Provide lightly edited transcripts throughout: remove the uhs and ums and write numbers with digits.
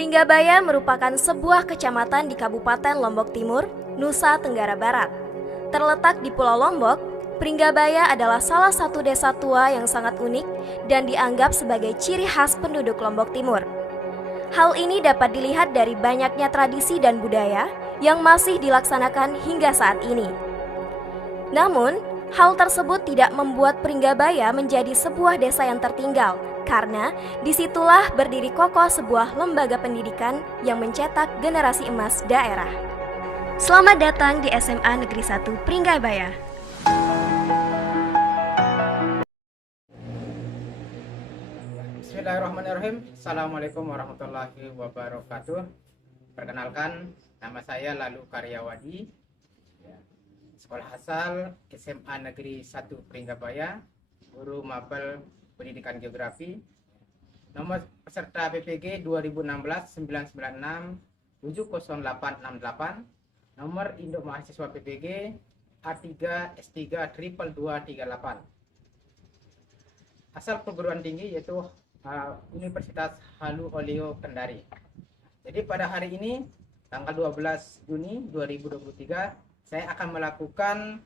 Pringgabaya merupakan sebuah kecamatan di Kabupaten Lombok Timur, Nusa Tenggara Barat. Terletak di Pulau Lombok, Pringgabaya adalah salah satu desa tua yang sangat unik dan dianggap sebagai ciri khas penduduk Lombok Timur. Hal ini dapat dilihat dari banyaknya tradisi dan budaya yang masih dilaksanakan hingga saat ini. Namun, hal tersebut tidak membuat Pringgabaya menjadi sebuah desa yang tertinggal, karena disitulah berdiri kokoh sebuah lembaga pendidikan yang mencetak generasi emas daerah. Selamat datang di SMA Negeri 1 Pringgabaya. Bismillahirrahmanirrahim. Assalamualaikum warahmatullahi wabarakatuh. Perkenalkan, nama saya Lalu Karyawadi. Sekolah asal SMA Negeri 1 Pringgabaya, guru mapel pendidikan geografi. Nomor peserta PPG 2016-996 70868. Nomor induk mahasiswa PPG A3 S3 triple 238. Asal perguruan tinggi yaitu Universitas Halu Oleo Kendari. Jadi pada hari ini tanggal 12 Juni 2023 saya akan melakukan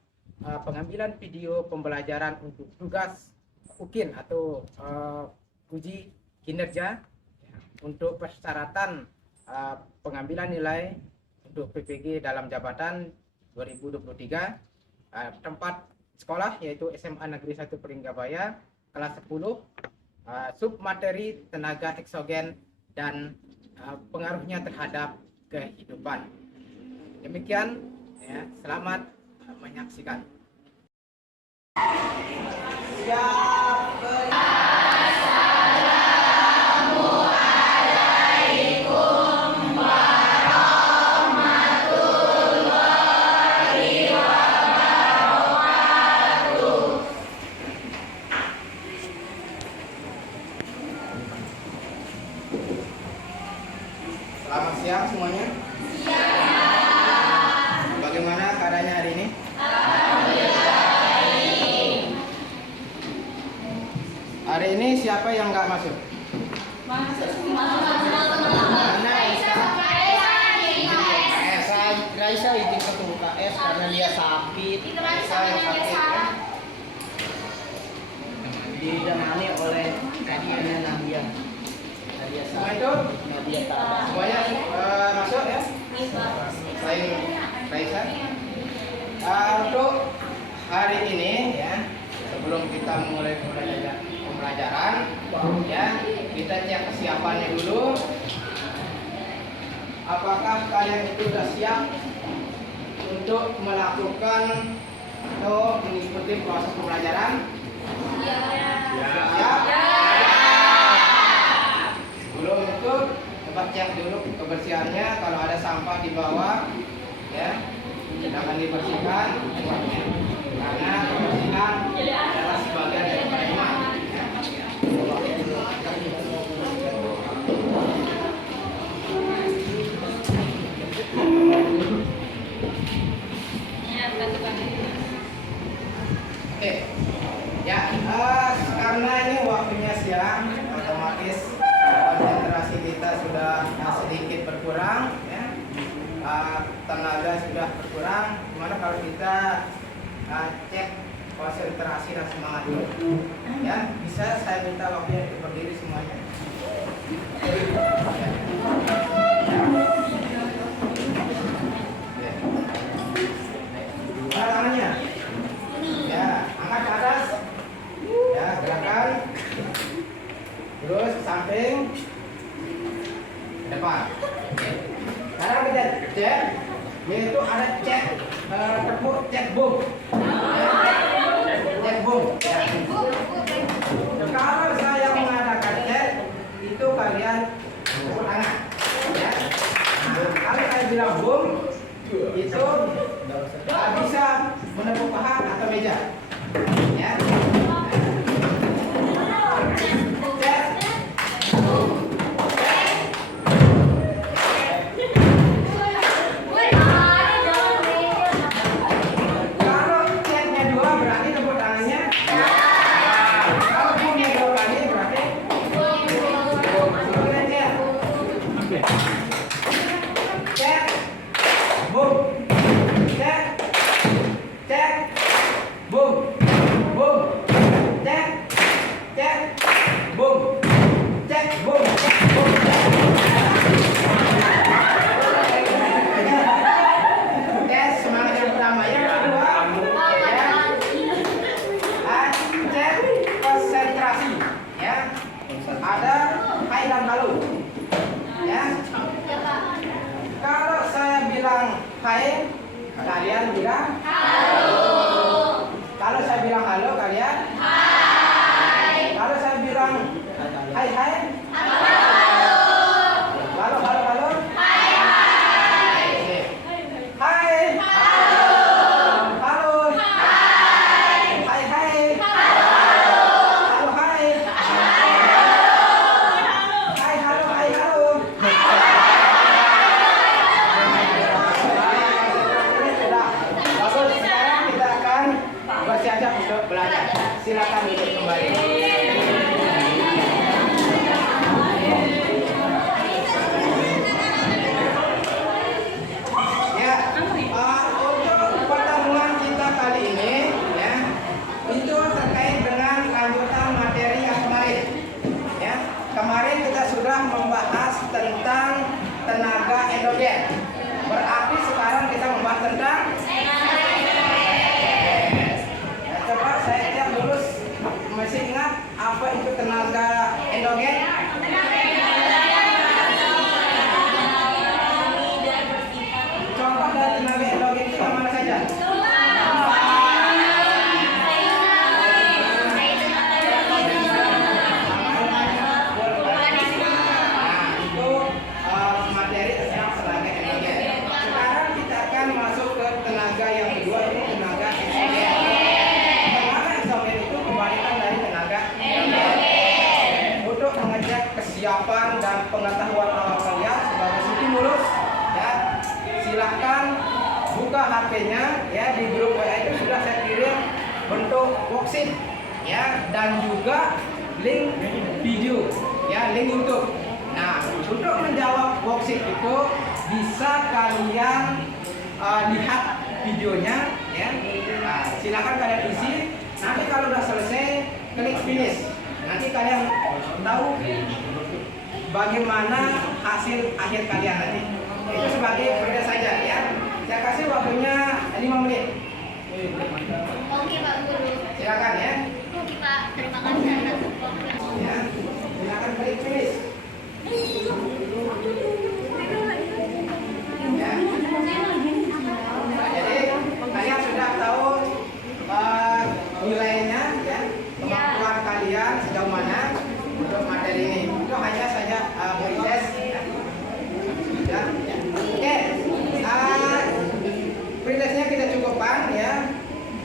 pengambilan video pembelajaran untuk tugas UKIN atau uji kinerja untuk persyaratan pengambilan nilai untuk PPG dalam jabatan 2023. Tempat sekolah yaitu SMA Negeri 1 Pringgabaya kelas 10, sub materi tenaga eksogen dan pengaruhnya terhadap kehidupan. Demikian ya, selamat menyaksikan. Selamat siang semuanya. Siang. Bagaimana keadaannya hari ini? Hari ini siapa yang nggak masuk? Raisa izin ke UKS karena dia sakit. Raisa yang sakit ya. Ditemani oleh kakaknya Nadia. Nadia Assalamualaikum. Nadia Tabah. Semuanya masuk ya? Saya Raisa. Untuk hari ini ya, sebelum kita mulai pembelajaran ya, kita cek kesiapannya dulu. Apakah kalian itu sudah siap untuk melakukan atau mengikuti proses pembelajaran? Siap? Sebelum itu coba cek dulu kebersihannya. Kalau ada sampah di bawah ya, silakan dibersihkan karena kebersihan adalah sebagian dari iman. Oke, ya karena ini waktunya siang, otomatis konsentrasi kita sudah sedikit berkurang, ya. Tenaga sudah berkurang. Gimana kalau kita cek konsentrasi dan semangat dulu? Ya, bisa saya minta waktunya untuk berdiri semuanya. Tangannya. Ya, angkat ke atas. Ya, gerakan. Terus ke samping. Ke depan. Sekarang kita cek, yaitu ada cek tepuk cek boom. Cek boom. Ya. Kalau saya mengadakan cek, itu kalian tepuk tangan. Ya. Nah, kalau saya bilang boom, itu bisa menepuk paha atau meja. Ya. Kalau kalian bilang halo. Kalau saya bilang halo, kalian hai. Kalau saya bilang hai hai, halo. Halo halo halo, hai hai. Hai. Halo. Halo. Hai. Hai hai. Halo hai. Hai halo hai halo. Bagus, sekarang kita akan bersiap untuk belajar. Silakan duduk kembali. Ya, untuk pertemuan kita kali ini, ya, itu terkait dengan lanjutan materi yang kemarin. Ya, kemarin kita sudah membahas tentang tenaga endogen. Berarti sekarang kita membahas tentang coba saya cek dulu, masih ingat apa itu tenaga endogen? Contoh dari tenaga endogen itu mana saja? Nah, itu materi tentang tenaga endogen. Sekarang kita akan masuk ke tenaga yang kedua, ini tenaga eksogen. Tenaga eksogen itu kebalikan dari tenaga endogen. Untuk mengecek kesiapan dan pengetahuan awal kalian sebagai stimulus, ya, silahkan buka HP-nya, ya, di grup WA itu sudah saya kirim bentuk worksheet, ya, dan juga link video, ya, link YouTube. Nah, untuk menjawab worksheet itu bisa kalian lihat videonya, ya. Nah, silakan kalian isi. Nanti kalau udah selesai, klik finish. Nanti kalian tahu bagaimana hasil akhir kalian nanti. Itu sebagai berita saja, ya. Saya kasih waktunya 5 menit. Oke Pak Guru. Silakan, ya. Oke Pak, terima kasih atas waktunya. Ya, silakan klik finish. Ya. Nah, jadi kalian sudah tahu nilainya, ya, kemampuan kalian sejauh mana untuk materi ini. Itu hanya saja pretest, ya. Ya. Oke, pretestnya kita cukupkan, ya.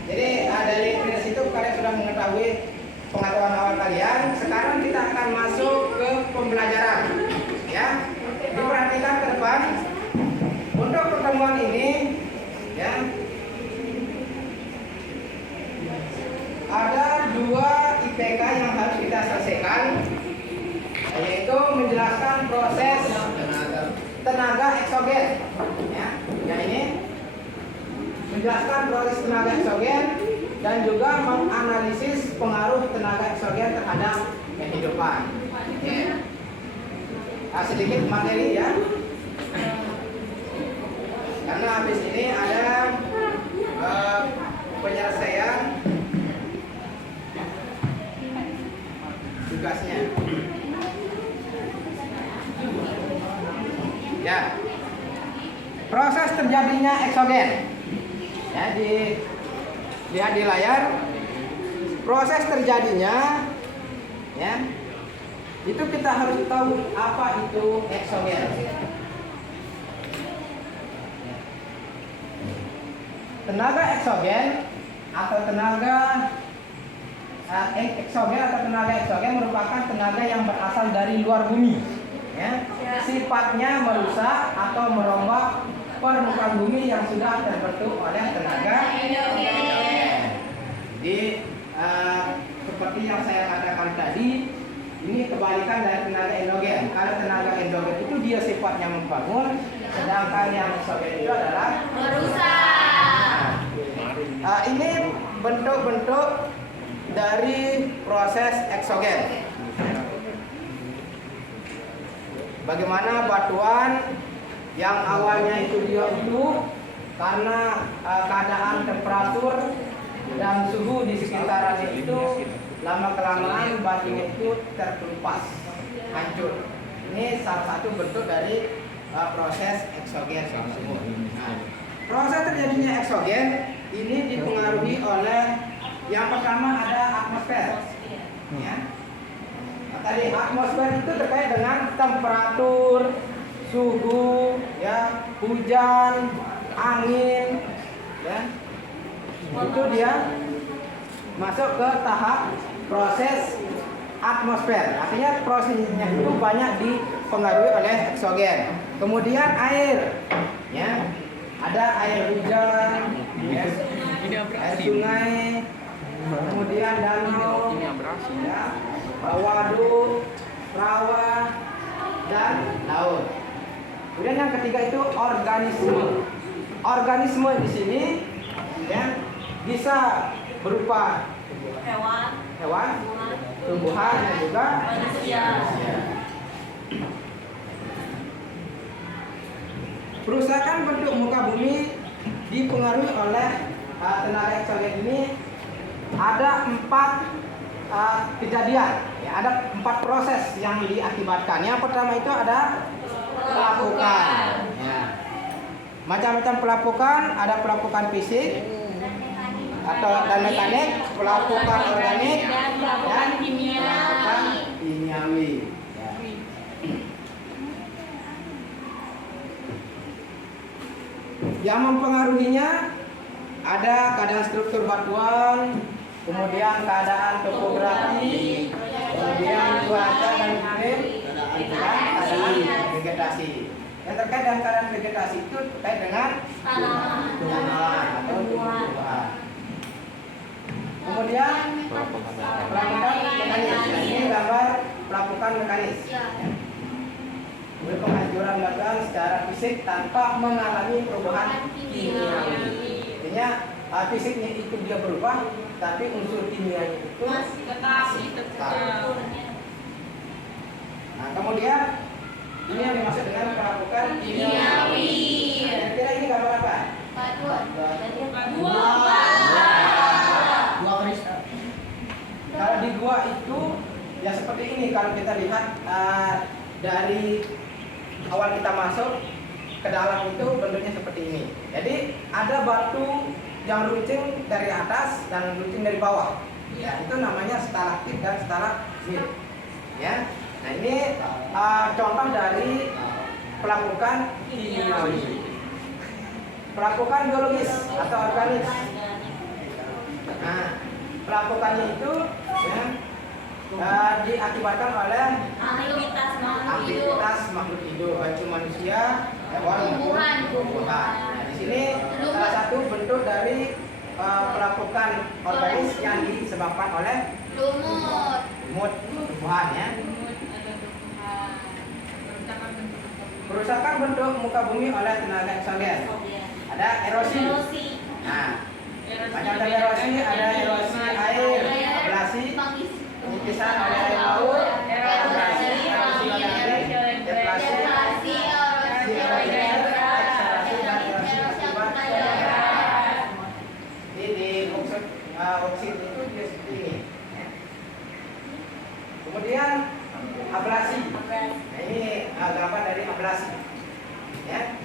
Jadi dari pretest itu kalian sudah mengetahui pengetahuan awal kalian. Sekarang kita akan masuk ke pembelajaran, ya. Diperhatikan ke depan. Untuk pertemuan ini, ya, ada 2 IPK yang harus kita selesaikan, yaitu menjelaskan proses tenaga eksogen, ya. Yang ini menjelaskan proses tenaga eksogen dan juga menganalisis pengaruh tenaga eksogen terhadap kehidupan. Ya. Nah, sedikit materi, ya. Karena habis ini ada penyelesaian tugasnya. Ya. Proses terjadinya eksogen. Ya, lihat di layar. Proses terjadinya, ya. Itu kita harus tahu apa itu eksogen. Tenaga eksogen atau tenaga eksogen merupakan tenaga yang berasal dari luar bumi, ya. Sifatnya merusak atau merombak permukaan bumi yang sudah terbentuk oleh tenaga eksogen. Jadi seperti yang saya katakan tadi, ini kebalikan dari tenaga endogen. Kalau tenaga endogen itu dia sifatnya membangun, sedangkan yang eksogen itu adalah Merusak. Ini bentuk-bentuk dari proses eksogen. Bagaimana batuan yang awalnya itu dia utuh karena keadaan temperatur dan suhu di sekitarnya itu lama kelamaan batunya itu terkelupas, hancur. Ini salah satu bentuk dari proses eksogen tersebut. Nah, Proses terjadinya eksogen ini dipengaruhi oleh yang pertama ada atmosfer. Ya. Nah, tadi atmosfer itu terkait dengan temperatur, suhu, ya, hujan, angin, ya. Itu dia masuk ke tahap proses atmosfer. Artinya prosesnya itu banyak dipengaruhi oleh eksogen. Kemudian air, ya. Ada air hujan, ya, air sungai, kemudian danau, ya, waduk, rawa, dan laut. Kemudian yang ketiga itu organisme. Organisme di sini, ya, bisa berupa hewan, tumbuhan, dan juga manusia. Perusakan bentuk muka bumi dipengaruhi oleh tenaga eksogen ini. Ada 4 kejadian, ya, ada 4 proses yang diakibatkan. Yang pertama itu ada pelapukan, ya. Macam-macam pelapukan, ada pelapukan fisik atau dan mekanik, pelapukan organik, dan pelapukan kimiawi. Ya. Yang mempengaruhinya ada keadaan struktur batuan, kemudian keadaan topografi, kemudian cuaca dan iklim, dan keadaan vegetasi. Yang terkait dengan keadaan vegetasi itu terkait dengan tumbuhan atau tumbuhan. Kemudian pelapukan mekanis. Ini gambar pelapukan mekanis. Penghancuran batuan secara fisik tanpa mengalami perubahan kimiawi. Artinya fisiknya itu dia berubah, tapi unsur kimianya itu masih tetap. Nah, kemudian ini yang dimaksud dengan pelapukan kimiawi. Kira-kira ini gambar apa? Gua kristal. Kalau di gua itu ya seperti ini. Kalau kita lihat dari awal kita masuk ke dalam itu bentuknya seperti ini. Jadi ada batu yang runcing dari atas dan runcing dari bawah. Ya, itu namanya stalaktit dan stalagmit. Ya. Nah, ini contoh dari pelapukan kimiawi. Pelapukan biologis atau organik. Nah, pelapukannya itu ya, diakibatkan oleh aktivitas makhluk hidup, baik manusia, hewan maupun tumbuhan. Nah, di sini salah satu bentuk dari pelapukan organis yang disebabkan oleh lumut tumbuhan, ya. Perusakan bentuk muka bumi oleh tenaga eksogen. Ada erosi. Nah, macam erosi ada erosi air, abrasi, penyipisan oleh air laut, abrasi, erosi organik, deflasi, erosi air, ekstrasi dan erosi akibat daerah. Jadi di oksid itu dia seperti ini. Kemudian abrasi. Nah, ini gambar dari abrasi. Ya.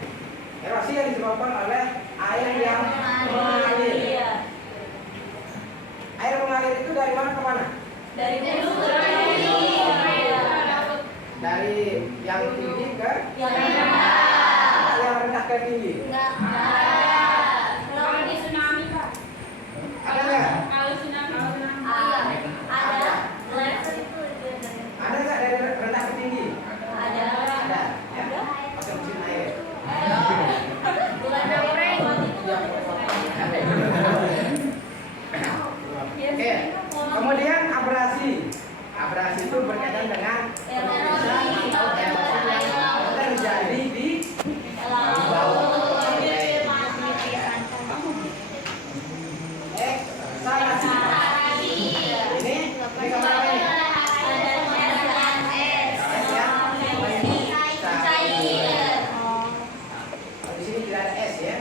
Erosi yang disebabkan oleh air yang mengalir. Air mengalir itu dari mana ke mana? Dari hulu ke Dari yang tinggi ke yang rendah. yang rendah ke tinggi. Kalau di tsunami, Pak. Ada nggak? Kalau tsunami. Ada. Ada nggak dari rendah ke tinggi? Ada. Ada. Ya. Pakai mesin air. Bukan goreng. Oke. Kemudian abrasi. Abrasi itu berkaitan dengan pemeriksaan atau erosi yang terjadi di laut. Eksalasi. Ini gambar apa ini? Di sini tidak ada es, ya.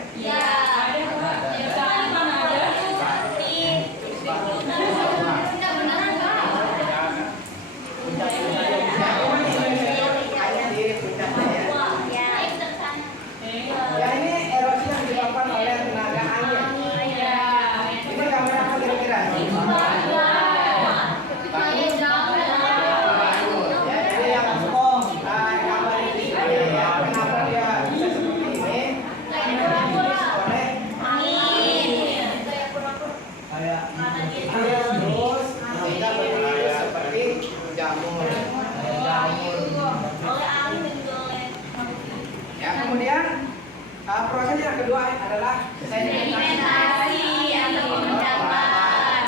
menjamur. Oleh angin menggolek. Ya, kemudian proses yang kedua adalah Sedimentasi atau pengendapan.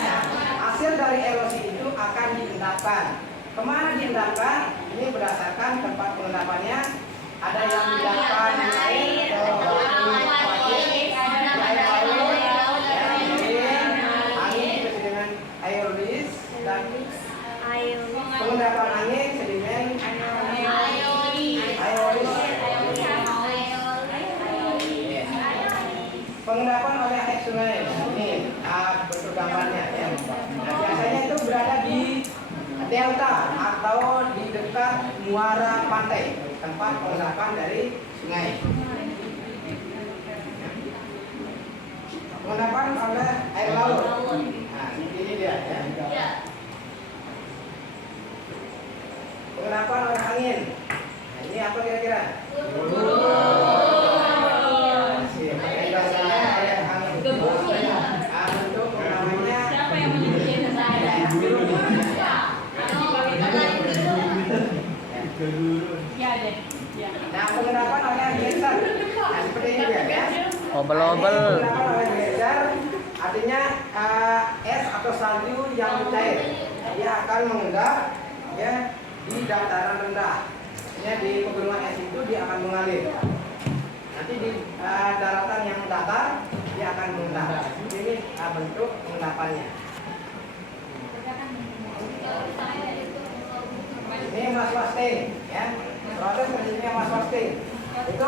hasil dari erosi itu akan diendapkan. Kemana diendapkan? Ini berdasarkan tempat pengendapannya. Ada yang diendapkan di air, angin itu sedimen aerolis, dan pengendapan angin sedimen aerolis. Pengendapan oleh air sungai. Ini bentuk gambarnya ya. Nah, biasanya itu berada di delta atau di dekat muara pantai, tempat pengendapan dari sungai. Pengendapan oleh air laut. Nah, ini dia ya. Pengendapan oleh angin. Nah, ini apa kira-kira? Bentuk namanya Siapa yang menyebutnya saya? Ya deh. Ya. nah, pengendapan oleh geser. Nah, seperti ini ya. Obel-obel. Pengendapan oleh geser artinya es atau salju yang cair. Dia akan mengendap ya di dataran rendah. Ya, di pegunungan es itu dia akan mengalir. Nanti di daratan yang datar dia akan mengendap. Ini bentuk pengendapannya. Ini mas wasting, ya. Proses prinsipnya mas wasting itu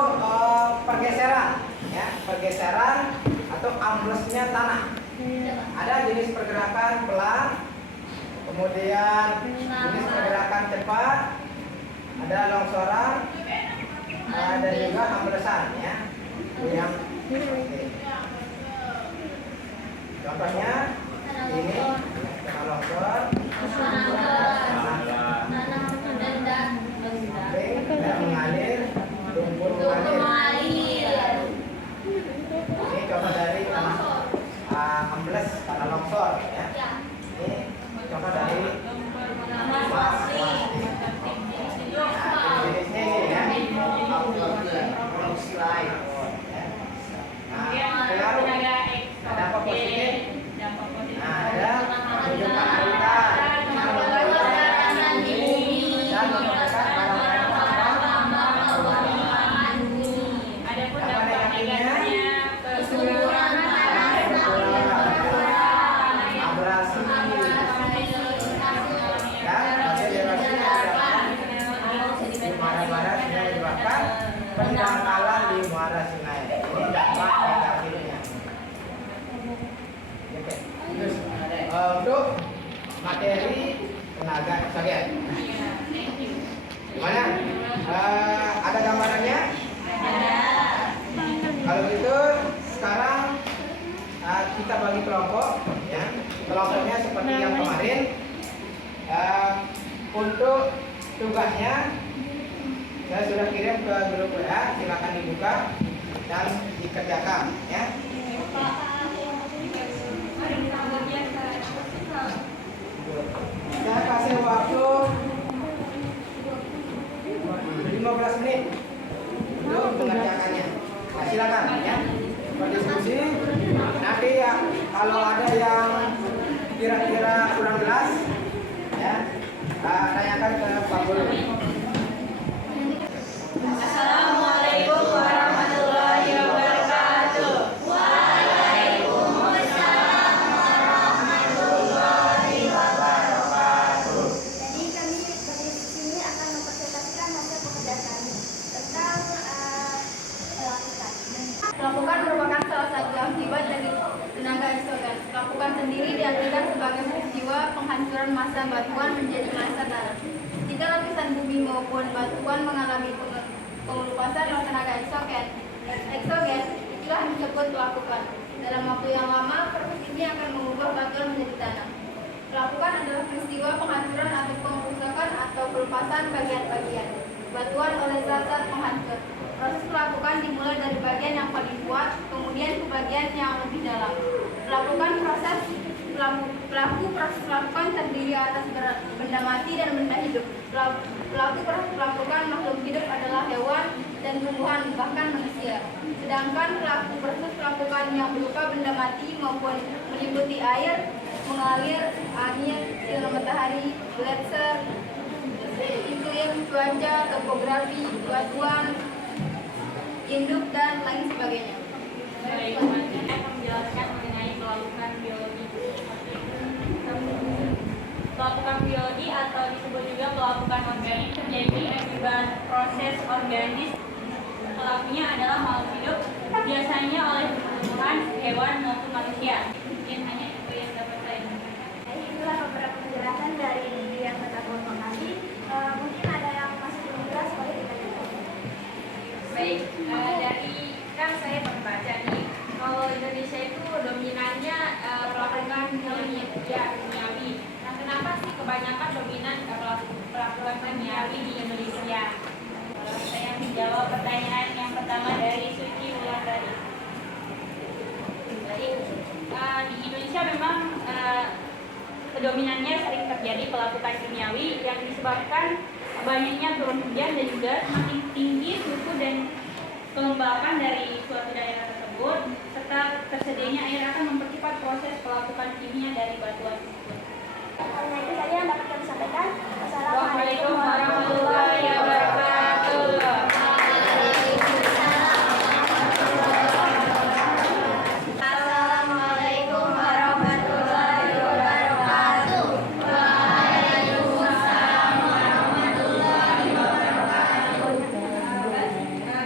pergeseran, ya, pergeseran atau amblesnya tanah. Ada jenis pergerakan pelan, kemudian jenis pergerakan cepat, ada longsoran, dan juga amblesan, ya. Itu yang wasting. Contohnya ini longsor. Dan mengalir, lumpur mengalir. Ini contoh dari tanah ambles, tanah longsor, ya. Ini contoh dari mas wasting. Nah, jenisnya ini ya. Pengaruh. Ada apa positif? Nah, ada menunjukkan habitat. Adapun dampak negatifnya Abrasi. Dan hasil erosinya adalah di muara-muara sungai menyebabkan pendangkalan di muara sungai. Ini dampak negatifnya. Oke. Terus untuk materi tenaga eksogen. Gimana? Ada gambarannya? Kalau gitu sekarang kita bagi kelompok, ya. Kelompoknya seperti yang kemarin. Untuk tugasnya saya sudah kirim ke grup WA, silakan dibuka dan dikerjakan, ya. Saya kasih waktu 15 menit untuk mengerjakannya. Nah, silakan ya berdiskusi. Nanti ya kalau ada yang kira-kira kurang jelas ya tanyakan ke Pak Guru. Assalamualaikum warahmatullahi wabarakatuh. Jadi kami di sini akan mempresentasikan hasil pekerjaan kami tentang melakukan. Melakukan merupakan salah satu akibat dari tenaga eksogen. Melakukan sendiri diartikan sebagai peristiwa penghancuran massa batuan menjadi massa tanah. Jika lapisan bumi maupun batuan mengalami pengelupasan oleh tenaga eksogen, itulah yang disebut melakukan. Dalam waktu yang lama, proses ini akan mengubah batuan menjadi tanah. Melakukan adalah peristiwa penghancuran atau pengerusakan atau pelepasan bagian-bagian batuan oleh zat-zat penghancur. Proses melakukan dimulai dari bagian yang paling kuat, kemudian ke bagian yang lebih dalam. Melakukan proses Pelaku proses pelakukan terdiri atas benda mati dan benda hidup. Pelaku proses pelakukan makhluk hidup adalah hewan dan tumbuhan, bahkan manusia. Sedangkan pelaku proses pelakukan yang berupa benda mati maupun meliputi air, mengalir, angin, sinar matahari, gletser, iklim, cuaca, topografi, batuan, induk, dan lain sebagainya. Baik, saya menjelaskan mengenai pelapukan biologi. Pelapukan biologi atau disebut juga pelapukan organik terjadi akibat proses organis. Pelakunya adalah makhluk hidup, biasanya oleh tumbuhan, hewan maupun manusia. Mungkin hanya itu yang dapat saya sampaikan. Itulah beberapa penjelasan dari yang kita kelompok tadi. Mungkin ada yang masih belum jelas, boleh ditanyakan. Baik, dari kan saya membaca nih, kalau Indonesia itu dominannya pelakukan kimiawi. Nah, kenapa sih kebanyakan dominan pelakukan kimiawi di Indonesia? Saya menjawab pertanyaan yang pertama dari Suci Wulandari. Baik, di Indonesia memang dominannya sering terjadi pelapukan kimiawi yang disebabkan banyaknya turun hujan dan juga semakin tinggi suhu dan kelembapan dari suatu daerah tersebut, serta tersedianya air akan mempercepat proses pelapukan kimia dari batuan tersebut. Hanya itu saja yang dapat kami sampaikan. Wassalamualaikum warahmatullahi wabarakatuh. Assalamualaikum warahmatullahi wabarakatuh.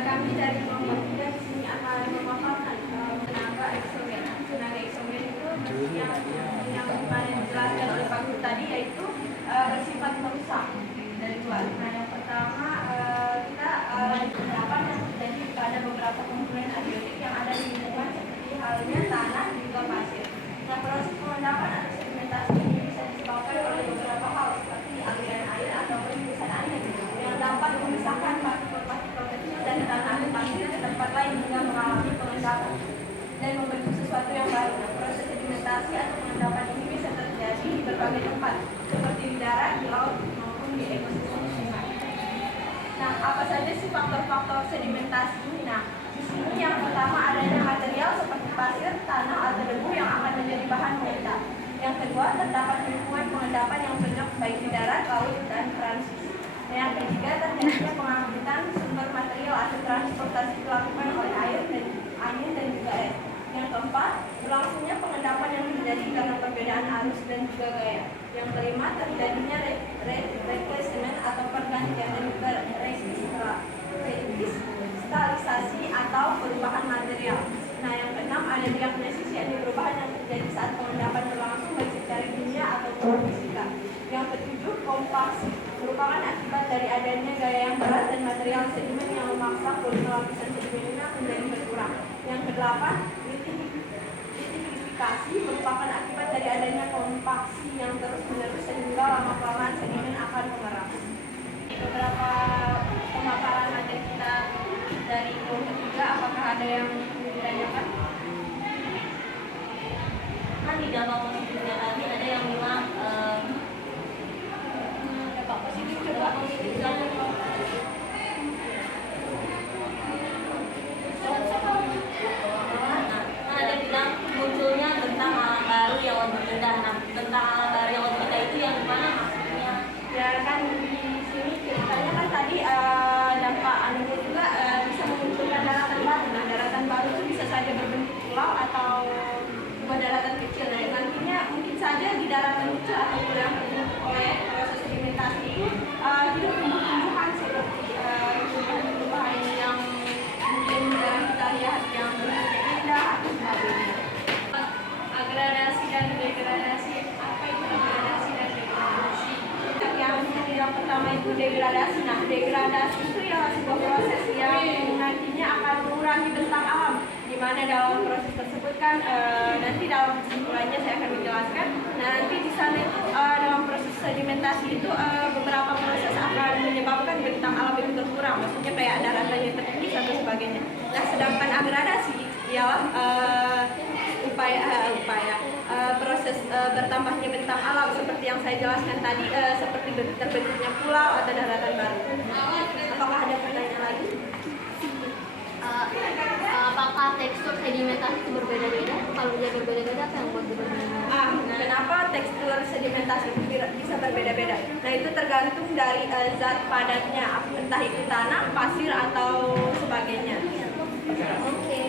Kami dari kelompok 3 di sini akan memaparkan tenaga eksogen. Tenaga eksogen itu yang kemarin dijelaskan oleh Pak Guru tadi, yaitu bersifat merusak dari luar. Nah, yang pertama kita penerapan yang terjadi pada beberapa komponen abiotik yang ada di lingkungan seperti halnya tanah dan juga pasir. Nah, proses pengendapan atau sedimentasi ini bisa disebabkan oleh beberapa hal seperti aliran air atau hembusan angin yang dapat memisahkan partikel-partikel kecil dari tanah atau pasir ke tempat lain hingga mengalami pengendapan dan membentuk sesuatu yang baru. Nah, proses sedimentasi atau pengendapan ini bisa terjadi di berbagai tempat seperti di darat, di laut maupun di ekosistem sungai. Nah, apa saja sih faktor-faktor sedimentasi ini? Nah, di sini yang pertama adanya material seperti pasir, tanah, atau debu yang akan menjadi bahan pengendap. Yang kedua, terdapat lingkungan pengendapan yang cocok baik di darat, laut, dan transisi. Dan yang ketiga, terjadinya pengangkutan sumber material atau transportasi dilakukan oleh air dan angin dan juga air. Yang keempat, berlangsungnya pengendapan yang terjadi karena perbedaan arus dan juga gaya. Yang kelima, terjadinya replacement atau pergantian dan juga rekristalisasi atau perubahan material. Nah, yang keenam, ada diagnosis yakni perubahan yang terjadi saat pengendapan berlangsung baik secara kimia ataupun fisika. Yang ketujuh, kompaksi merupakan akibat dari adanya gaya yang berat dan material sedimen yang memaksa volume lapisan sedimennya menjadi berkurang. Yang kedelapan, litifikasi merupakan akibat dari adanya kompaksi yang terus-menerus sehingga lama-kelamaan sedimen akan mengeras. Beberapa pemaparan materi kita dari kelompok 3, apakah ada yang ditanyakan? Kan di dampak positifnya tadi ada yang bilang Dampak positif coba. kan ada yang bilang munculnya bentang alam baru yang lebih indah. Nah, bentang alam baru yang lebih indah itu yang mana maksudnya? Ya kan di sini ceritanya kan tadi dampak anunya juga bisa memunculkan daratan baru. Nah, daratan baru itu bisa saja berbentuk pulau atau sebuah daratan kecil. Nah, nantinya mungkin saja di daratan kecil atau pulau yang terbentuk oleh proses sedimentasi itu hidup tumbuh-tumbuhan seperti tumbuhan yang mungkin jarang kita lihat yang bentuknya indah atau sebagainya. Agradasi dan degradasi, apa itu agradasi dan degradasi? Yang pertama itu degradasi. Nah, degradasi itu ya sebuah proses yang nantinya akan mengurangi bentang alam, di mana dalam proses tersebut kan nanti dalam kesimpulannya saya akan menjelaskan. Nah, nanti di sana itu dalam proses sedimentasi itu beberapa proses akan menyebabkan bentang alam itu berkurang, maksudnya kayak daratannya terkikis atau sebagainya. Nah, sedangkan agradasi ialah proses bertambahnya bentang alam seperti yang saya jelaskan tadi, seperti terbentuknya pulau atau daratan baru. Apakah ada pertanyaan lagi? Apakah tekstur sedimentasi itu berbeda-beda? Kalau dia berbeda-beda, apa yang buat berbeda-beda? Kenapa tekstur sedimentasi itu bisa berbeda-beda? Nah, itu tergantung dari zat padatnya, entah itu tanah, pasir, atau sebagainya. Oke.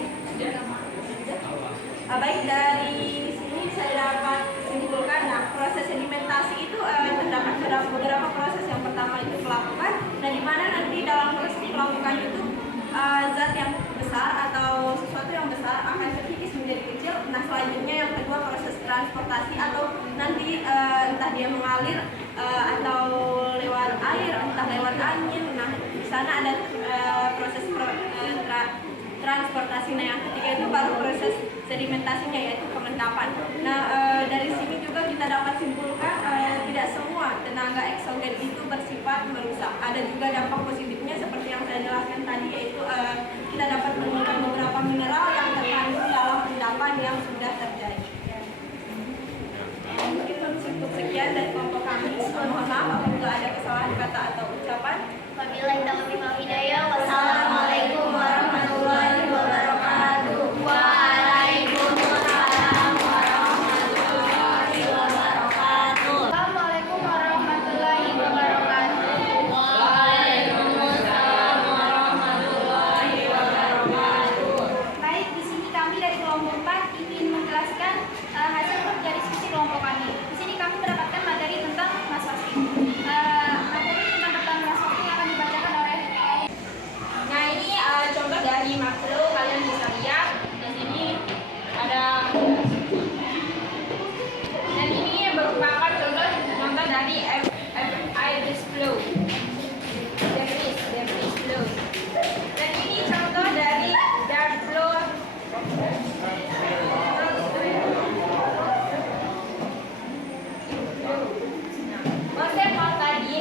Baik, dari sini saya dapat simpulkan, nah, proses sedimentasi itu terdapat beberapa proses. Yang pertama itu pelapukan. Nah, di mana nanti dalam proses pelapukan itu zat yang besar atau sesuatu yang besar akan terkikis menjadi kecil. Nah, selanjutnya yang kedua proses transportasi, atau nanti entah dia mengalir atau lewat air, entah lewat angin. Nah, di sana ada proses transportasi. Nah, yang ketiga itu baru proses sedimentasinya, yaitu pengendapan. Nah, dari sini juga kita dapat simpulkan tidak semua tenaga eksogen itu bersifat merusak. Ada juga dampak positifnya seperti yang saya jelaskan tadi, yaitu kita dapat menemukan beberapa mineral yang terkandung dalam endapan yang sudah terjadi. Mungkin cukup sekian dari kelompok kami. Mohon maaf apabila ada kesalahan kata atau ucapan. Wabillahi taufiq wal hidayah. Wassalamualaikum warahmatullahi wabarakatuh. Waalaikumsalam warahmatullahi wabarakatuh. Assalamualaikum warahmatullahi wabarakatuh. Waalaikumsalam warahmatullahi wabarakatuh. Baik, di sini kami dari kelompok 4 ingin menjelaskan hasil kerja diskusi kelompok kami. Di sini kami mendapatkan materi tentang maswasti. Materi tentang maswasti yang akan dibacakan oleh. Nah, ini contoh dari makro, kalian bisa lihat di sini ada. Dan ini merupakan contoh dari air flow. Debris flow. Dan ini contoh dari dirt flow. Waterfall tadi,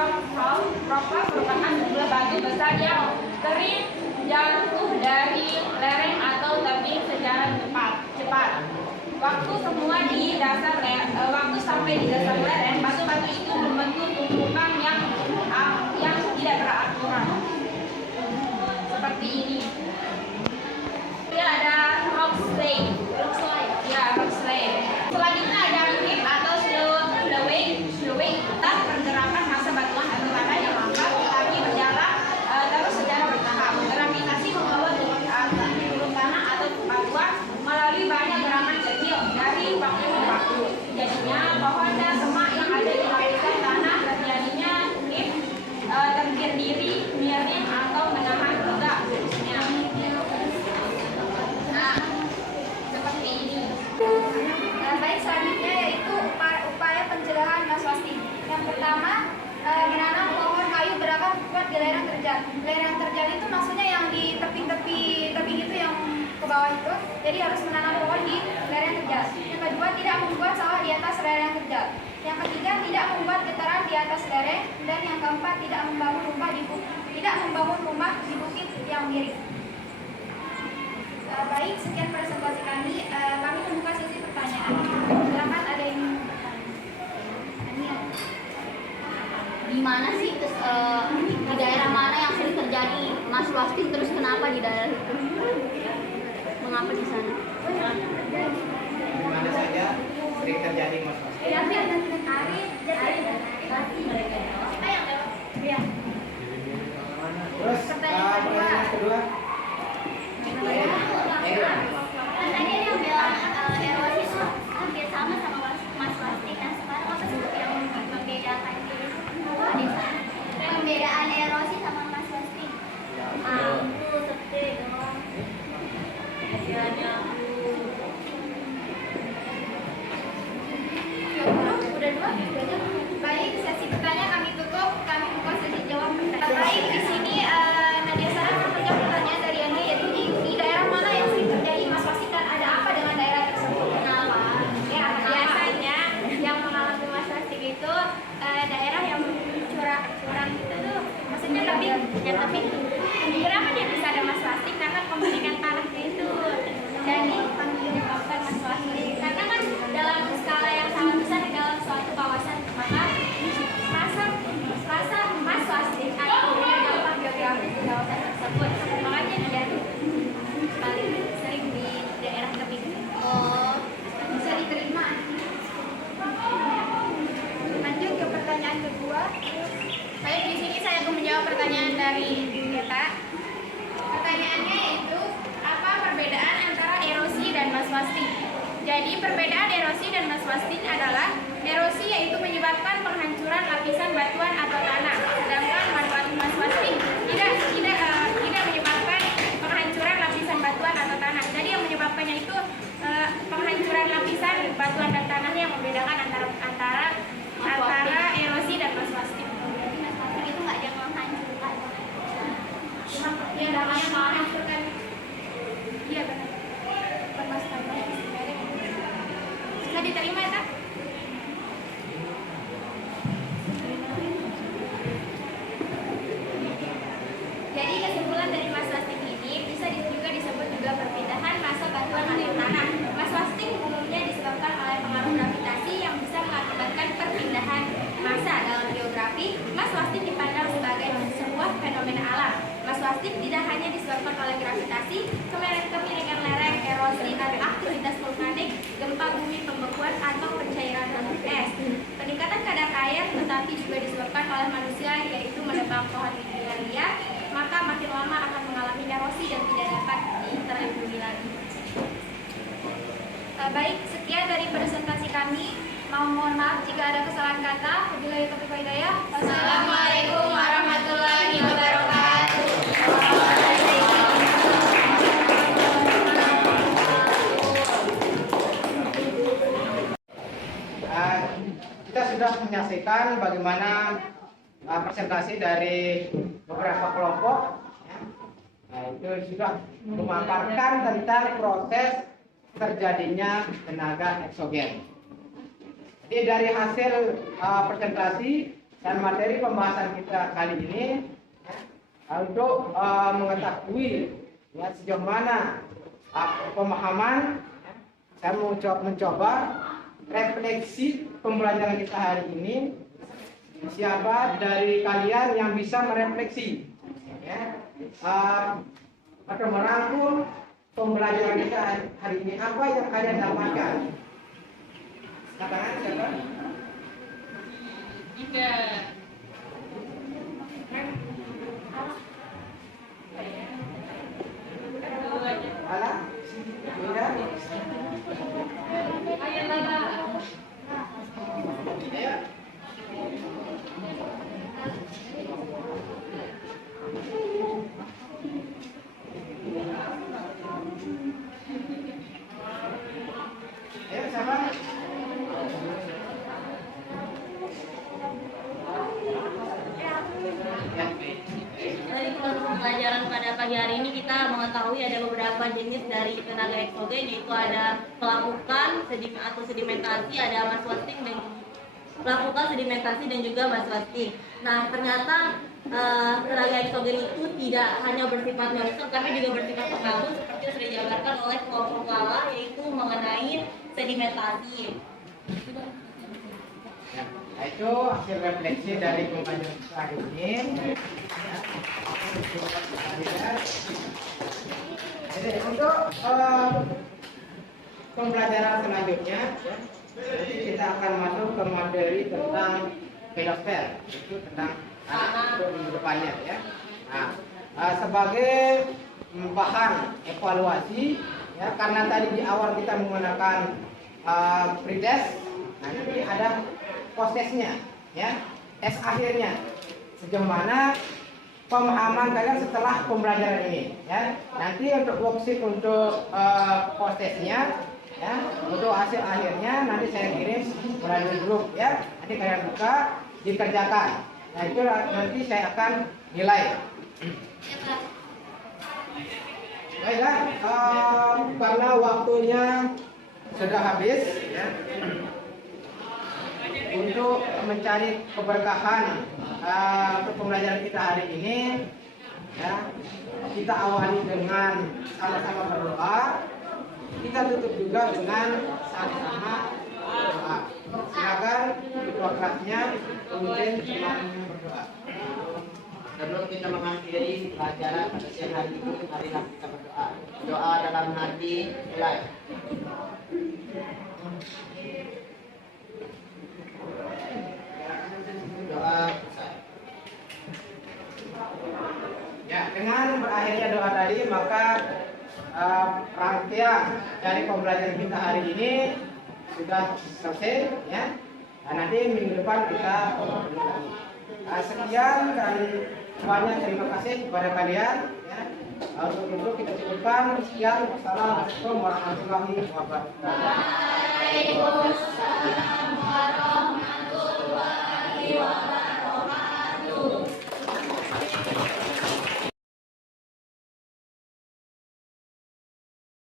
rockfall merupakan jumlah batu besar yang kering jatuh dari lereng atau tebing secara cepat. Waktu sampai di dasar lereng, batu-batu itu membentuk tumpukan yang tidak beraturan. Seperti ini. Ini ada rock slide. Ya, rock slide. Selanjutnya ada cliff atau slowing. Pergerakan massa batuan atau tanah yang lambat tetapi berjalan terus secara bertahap. Gravitasi membawa turun tanah atau batuan melalui banyak gerakan kecil dari waktu ke waktu. Jadinya pohon dan semak yang ada di lapisan tanah terjadinya cliff, terdiri miring atau menahan tegak khususnya. Nah, seperti ini. Baik, selanjutnya yaitu upaya pencegahan maswasti. Yang pertama, menanam pohon kayu berakar kuat di lereng terjal. Lereng terjal itu maksudnya yang di tebing itu yang ke bawah itu. Jadi harus menanam pohon di lereng terjal. Yang kedua, tidak membuat sawah di atas lereng terjal. Yang ketiga, tidak membuat getaran di atas lereng. Dan yang keempat, tidak membangun rumah di bukit yang miring. Baik, sekian presentasi kami. Kami membuka sesi pertanyaan. Silakan ada yang bertanya. Di mana sih di daerah mana yang sering terjadi maswasti, terus kenapa di daerah itu? Mengapa di sana? Di mana saja sering terjadi maswasti. Terus pertanyaan kedua. Tadi yang bilang erosi itu hampir sama maswasti. Nah, sekarang apa sih yang membedakan perbedaan erosi sama maswasti? Aku seperti doang. Udah dua? Baik, sesi bertanya kami tutup. Kami buka sesi jawab pertanyaan. Baik, di sini Nadia Sarah mempunyai pertanyaan dari Anda, yaitu di daerah mana yang sering terjadi maswasti dan ada apa dengan daerah tersebut? Kenapa? Ya, Biasanya yang mengalami maswasti itu daerah yang curang itu tuh, maksudnya tebing. Kenapa dia bisa ada maswasti? Karena pemilikan tanahnya itu jadi menyebabkan maswasti. Karena kan pertanyaan dari Geta. Pertanyaannya yaitu, apa perbedaan antara erosi dan maswastik? Jadi perbedaan erosi dan maswastik adalah erosi yaitu menyebabkan penghancuran lapisan batuan atau tanah, sedangkan maswastik tidak menyebabkan penghancuran lapisan batuan atau tanah. Jadi yang menyebabkannya itu penghancuran lapisan batuan dan tanah yang membedakan antara erosi dan maswastik. Maswastik itu nggak ada menghancurkan. Ya namanya menghancurkan. Iya benar. Bisa diterima ya, Tak? Jadi kesimpulan dari maswastik ini bisa juga disebut juga perpindahan massa batuan aliran tanah. Maswastik umumnya disebabkan oleh pengaruh gravitasi yang bisa mengakibatkan perpindahan massa dalam geografi. Maswastik dipandang sebagai sebuah fenomena alam. Maswastik tidak hanya disebabkan oleh gravitasi, kemiringan lereng, erosi, aktivitas vulkanik, gempa bumi, pembekuan atau pencairan gunung es. Peningkatan kadar air tetapi juga disebabkan oleh manusia, yaitu menebang pohon liar, maka makin lama akan mengalami erosi dan tidak dapat terlindungi lagi. Baik, sekian dari presentasi kami. Mohon maaf jika ada kesalahan kata. Wabillahi taufiq wal hidayah. Wassalamualaikum warahmatullahi wabarakatuh. Kita sudah menyaksikan bagaimana presentasi dari beberapa kelompok. Nah, itu sudah memaparkan tentang proses terjadinya tenaga eksogen. Jadi dari hasil presentasi dan materi pembahasan kita kali ini, untuk mengetahui sejauh mana pemahaman, saya mencoba refleksi pembelajaran kita hari ini. Siapa dari kalian yang bisa merefleksi atau merangkum pembelajaran kita hari ini, apa yang kalian dapatkan? Katakan siapa? Ala? Tidak? Ayo. Ayo sama. Dari pembelajaran pada pagi hari ini kita mengetahui ada beberapa jenis dari tenaga eksogen, yaitu ada pelapukan atau sedimentasi, ada maswastik dan pelapukan, sedimentasi dan juga maswastik. Nah, ternyata tenaga eksogen itu tidak hanya bersifat langsung tapi juga bersifat pengaruh seperti yang sudah dijabarkan oleh kelompok Lala, yaitu mengenai sedimentasi. Nah, itu hasil refleksi dari pembelajaran kita hari ini. Jadi untuk pembelajaran selanjutnya, nanti kita akan masuk ke materi tentang geosfer, itu tentang di depannya ya. Nah, sebagai bahan evaluasi ya, karena tadi di awal kita menggunakan pretest, nah ini ada prosesnya ya, tes akhirnya sejauh mana pemahaman kalian setelah pembelajaran ini ya. Nanti untuk worksheet untuk prosesnya ya, untuk hasil akhirnya nanti saya kirim melalui grup ya, nanti kalian buka dikerjakan. Nah itu nanti saya akan nilai. Baiklah, karena waktunya sudah habis ya, untuk mencari keberkahan untuk pembelajaran kita hari ini ya, kita awali dengan sama-sama berdoa. Kita tutup juga dengan sama-sama berdoa. Silakan ketua kelasnya kemudian semuanya berdoa. Sebelum kita mengakhiri pelajaran pada siang hari ini, marilah kita berdoa. Doa dalam hati, mulai. Doa selesai. rangkaian dari pembelajaran kita hari ini sudah selesai ya. Nah, nanti minggu depan kita lanjutkan. Sekian kali banyak terima kasih kepada kalian ya. Untuk itu kita cukupkan. Sekian. Wassalamualaikum warahmatullahi wabarakatuh. Waalaikumsalam warahmatullahi wabarakatuh.